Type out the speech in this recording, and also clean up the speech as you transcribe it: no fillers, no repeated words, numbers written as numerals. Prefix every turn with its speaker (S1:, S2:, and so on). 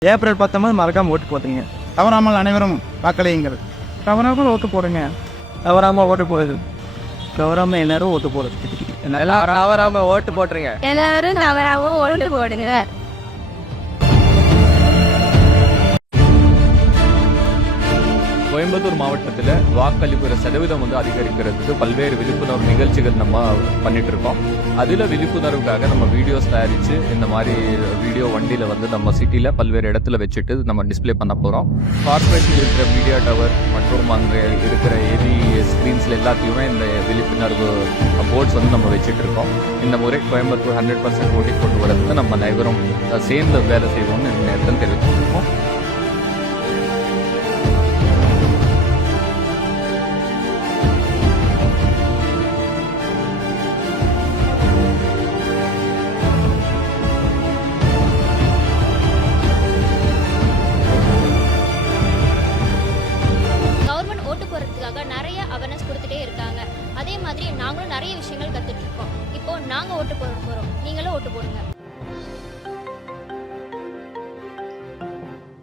S1: April 19 மறக்காமல் ஓட்டு போட்டுங்க.
S2: தவறாமல் அனைவரும் வாக்களியுங்கள்.
S1: தவறாமல் ஓட்டு போடுங்க. தவறாமல் ஓட்டு போடுது. தவறாமல் எல்லாரும் ஓட்டு போடுறது.
S3: தவறாம ஓட்டு போட்டுருங்க.
S4: எல்லாரும் தவறாம ஓட்டு போடுங்க.
S5: கோயம்புத்தூர் மாவட்டத்தில் வாக்களிப்பு சதவீதம் அதிகரிக்கிறதுக்கு பல்வேறு விழிப்புணர்வு நிகழ்ச்சிகள் நம்ம பண்ணிட்டு இருக்கோம். அதில் விழிப்புணர்வுக்காக நம்ம வீடியோஸ் தயாரித்து இந்த மாதிரி வீடியோ வண்டியில் நம்ம சிட்டியில் பல்வேறு இடத்துல வச்சுட்டு நம்ம டிஸ்பிளே பண்ண போகிறோம். கார்பரேஷன் இருக்கிற மீடியா டவர் மற்றும் அங்கே இருக்கிற ஏவி ஸ்க்ரீன்ஸில் எல்லாத்தையுமே இந்த விழிப்புணர்வு போர்ட்ஸ் நம்ம வச்சுட்டு இருக்கோம். இந்த முறை கோயம்புத்தூர் 100% ஓட்டி கொண்டு வரதுக்கு நம்ம அனைவரும் சேர்ந்து வேலை செய்வோம்னு இந்த நேரத்தில் தெரிவித்துருக்கோம்.
S6: நிறைய அவேர்னஸ் கொடுத்துட்டே இருக்காங்க. அதே மாதிரி நாங்களும் நிறைய விஷயங்கள் கத்துட்டு இருக்கோம். இப்போ நாங்க ஓட்டு போட போறோம், நீங்களும் ஓட்டு போடுங்க.